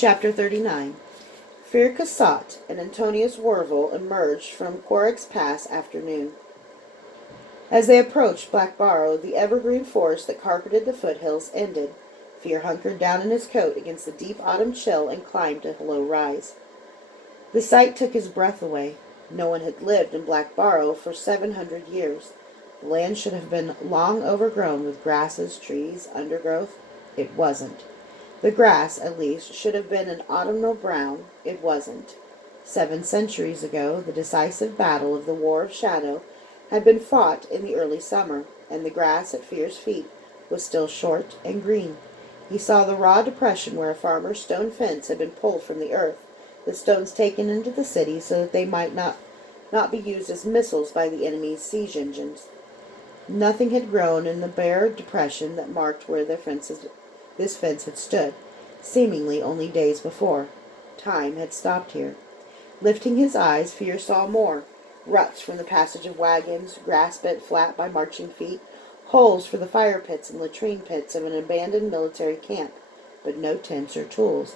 Chapter 39. Fear Cassat and Antonius Warville emerged from Quarrick's Pass afternoon. As they approached Black Barrow, the evergreen forest that carpeted the foothills ended. Fear hunkered down in his coat against the deep autumn chill and climbed a low rise. The sight took his breath away. No one had lived in Black Barrow for 700 years. The land should have been long overgrown with grasses, trees, undergrowth. It wasn't. The grass, at least, should have been an autumnal brown. It wasn't. 7 centuries ago, the decisive battle of the War of Shadow had been fought in the early summer, and the grass at Fear's feet was still short and green. He saw the raw depression where a farmer's stone fence had been pulled from the earth, the stones taken into the city so that they might not be used as missiles by the enemy's siege engines. Nothing had grown in the bare depression that marked where this fence had stood, seemingly only days before. Time had stopped here. Lifting his eyes, Fear saw more. Ruts from the passage of wagons, grass bent flat by marching feet, holes for the fire pits and latrine pits of an abandoned military camp, but no tents or tools.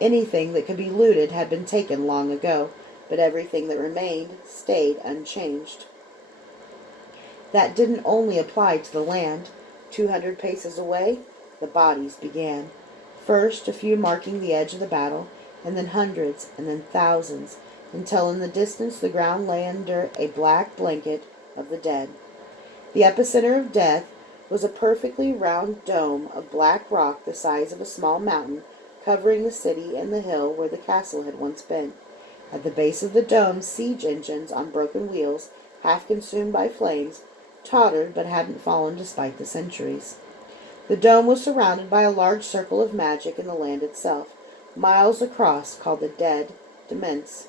Anything that could be looted had been taken long ago, but everything that remained stayed unchanged. That didn't only apply to the land. 200 paces away, the bodies began. First, a few marking the edge of the battle, and then hundreds, and then thousands, until in the distance the ground lay under a black blanket of the dead. The epicenter of death was a perfectly round dome of black rock the size of a small mountain, covering the city and the hill where the castle had once been. At the base of the dome, siege engines on broken wheels, half consumed by flames, tottered but hadn't fallen despite the centuries. The dome was surrounded by a large circle of magic in the land itself, miles across, called the Dead Dements.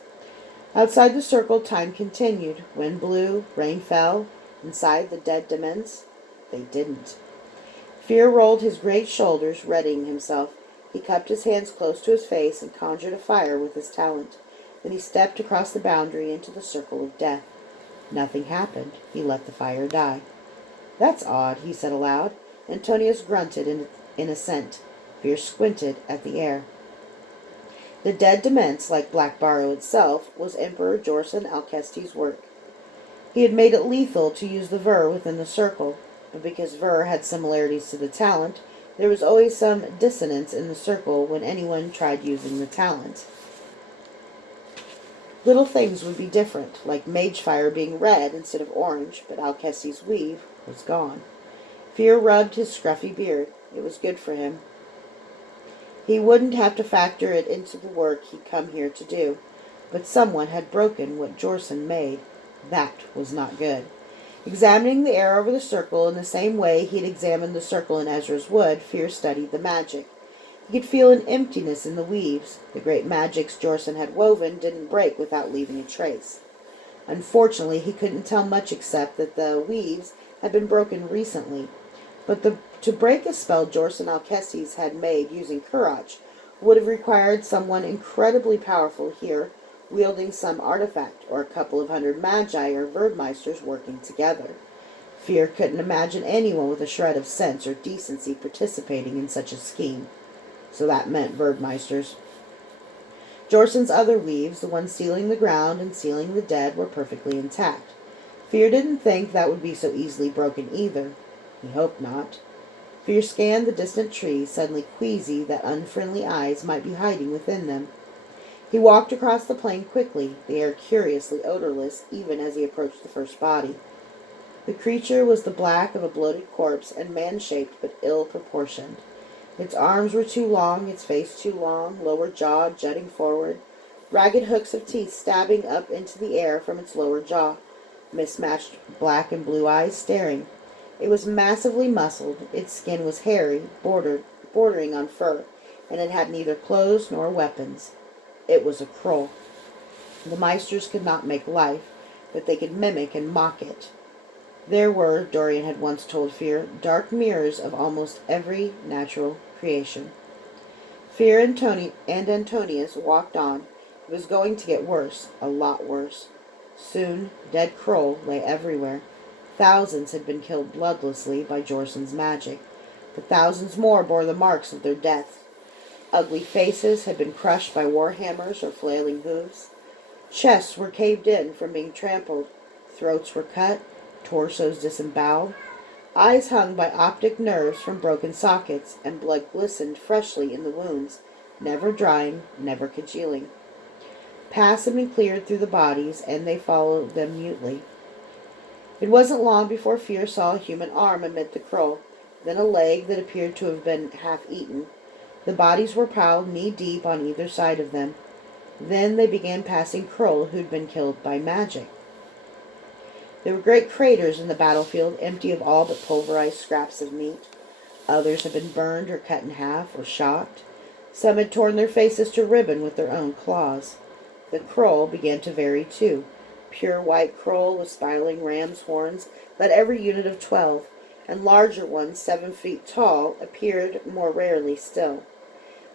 Outside the circle, time continued. Wind blew, rain fell. Inside the Dead Dements, they didn't. Fear rolled his great shoulders, readying himself. He cupped his hands close to his face and conjured a fire with his talent. Then he stepped across the boundary into the circle of death. Nothing happened. He let the fire die. "That's odd," he said aloud. Antonius grunted in assent. Fear squinted at the air. The Dead Dements, like Black Barrow itself, was Emperor Jorson Alcestis's work. He had made it lethal to use the Ver within the circle, but because Ver had similarities to the talent, there was always some dissonance in the circle when anyone tried using the talent. Little things would be different, like mage fire being red instead of orange, but Alcestis's weave was gone. Fear rubbed his scruffy beard. It was good for him. He wouldn't have to factor it into the work he'd come here to do. But someone had broken what Jorson made. That was not good. Examining the air over the circle in the same way he'd examined the circle in Ezra's wood, Fear studied the magic. He could feel an emptiness in the weaves. The great magics Jorson had woven didn't break without leaving a trace. Unfortunately, he couldn't tell much except that the weaves had been broken recently. But to break a spell Jorson Alcestis had made using Kurach would have required someone incredibly powerful here, wielding some artifact, or a couple of hundred magi or Verdmeisters working together. Fear couldn't imagine anyone with a shred of sense or decency participating in such a scheme. So that meant Verdmeisters. Jorson's other weaves, the ones sealing the ground and sealing the dead, were perfectly intact. Fear didn't think that would be so easily broken either. He hoped not. Fear scanned the distant trees, suddenly queasy that unfriendly eyes might be hiding within them. He walked across the plain quickly, the air curiously odorless even as he approached the first body. The creature was the black of a bloated corpse and man-shaped but ill-proportioned. Its arms were too long, its face too long, lower jaw jutting forward, ragged hooks of teeth stabbing up into the air from its lower jaw, mismatched black and blue eyes staring. It was massively muscled, its skin was hairy, bordering on fur, and it had neither clothes nor weapons. It was a Kroll. The Meisters could not make life, but they could mimic and mock it. There were, Dorian had once told Fear, dark mirrors of almost every natural creation. Fear and Antonius walked on. It was going to get worse, a lot worse. Soon, dead Kroll lay everywhere. Thousands had been killed bloodlessly by Jorson's magic, but thousands more bore the marks of their death. Ugly faces had been crushed by war hammers or flailing hooves. Chests were caved in from being trampled. Throats were cut, torsos disemboweled. Eyes hung by optic nerves from broken sockets, and blood glistened freshly in the wounds, never drying, never congealing. Paths had been cleared through the bodies, and they followed them mutely. It wasn't long before Fear saw a human arm amid the crow, then a leg that appeared to have been half eaten. The bodies were piled knee-deep on either side of them. Then they began passing Krull, who'd been killed by magic. There were great craters in the battlefield, empty of all but pulverized scraps of meat. Others had been burned or cut in half or shot. Some had torn their faces to ribbon with their own claws. The Krull began to vary too. Pure white Krull with spiraling ram's horns led every unit of 12, and larger ones, 7 feet tall, appeared more rarely still.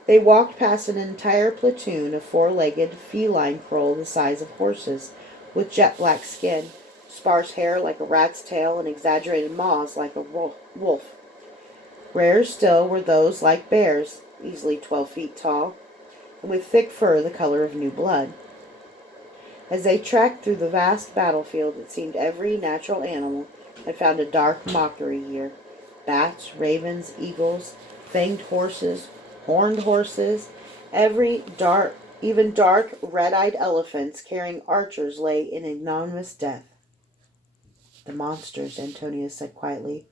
They walked past an entire platoon of 4-legged feline Krull the size of horses, with jet-black skin, sparse hair like a rat's tail, and exaggerated maws like a wolf. Rarer still were those like bears, easily 12 feet tall, and with thick fur the color of new blood. As they trekked through the vast battlefield, it seemed every natural animal had found a dark mockery here. Bats, ravens, eagles, fanged horses, horned horses, even dark, red-eyed elephants carrying archers lay in ignominious death. The monsters, Antonius said quietly.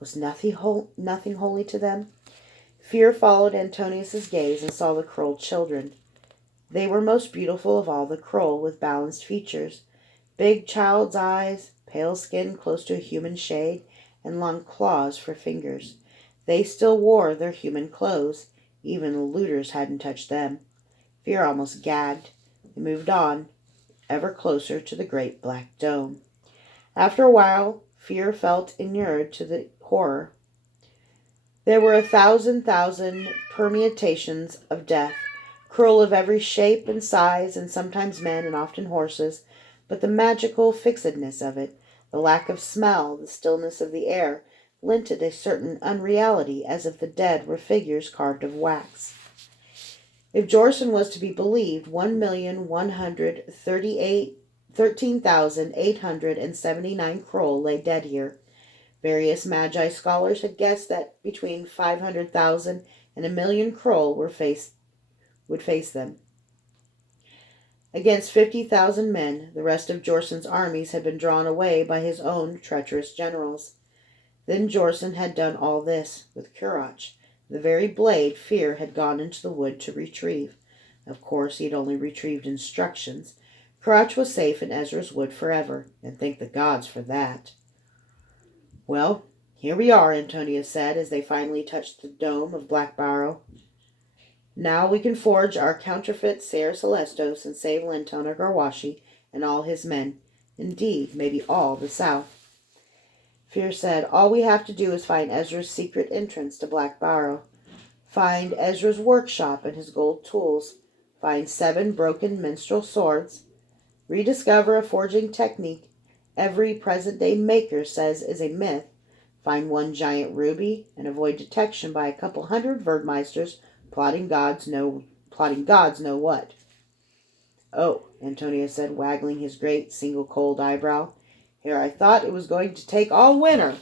Was nothing holy to them? Fear followed Antonius's gaze and saw the Krull children. They were most beautiful of all the Krull, with balanced features, big child's eyes, pale skin close to a human shade, and long claws for fingers. They still wore their human clothes. Even the looters hadn't touched them. Fear almost gagged. They moved on, ever closer to the great black dome. After a while, Fear felt inured to the horror. There were 1,000 permutations of death, Krull of every shape and size, and sometimes men and often horses, but the magical fixedness of it, the lack of smell, the stillness of the air, lent it a certain unreality, as if the dead were figures carved of wax. If Jorson was to be believed, 1,113,879 Krull lay dead here. Various Magi scholars had guessed that between 500,000 and 1,000,000 Krull would face them. Against 50,000 men, the rest of Jorson's armies had been drawn away by his own treacherous generals. Then Jorson had done all this with Kurach, the very blade Fear had gone into the wood to retrieve. Of course, he had only retrieved instructions. Kurach was safe in Ezra's wood forever, and thank the gods for that. Well, here we are, Antonius said, as they finally touched the dome of Black Barrow. Now we can forge our counterfeit Ser Celestos and save Lantona Garwashi and all his men. Indeed, maybe all the South. Fear said, all we have to do is find Ezra's secret entrance to Black Barrow. Find Ezra's workshop and his gold tools. Find 7 broken minstrel swords. Rediscover a forging technique every present-day maker says is a myth. Find 1 giant ruby and avoid detection by a couple hundred Verdmeisters plotting gods know what. Oh, Antonius said, waggling his great single cold eyebrow. Here I thought it was going to take all winter.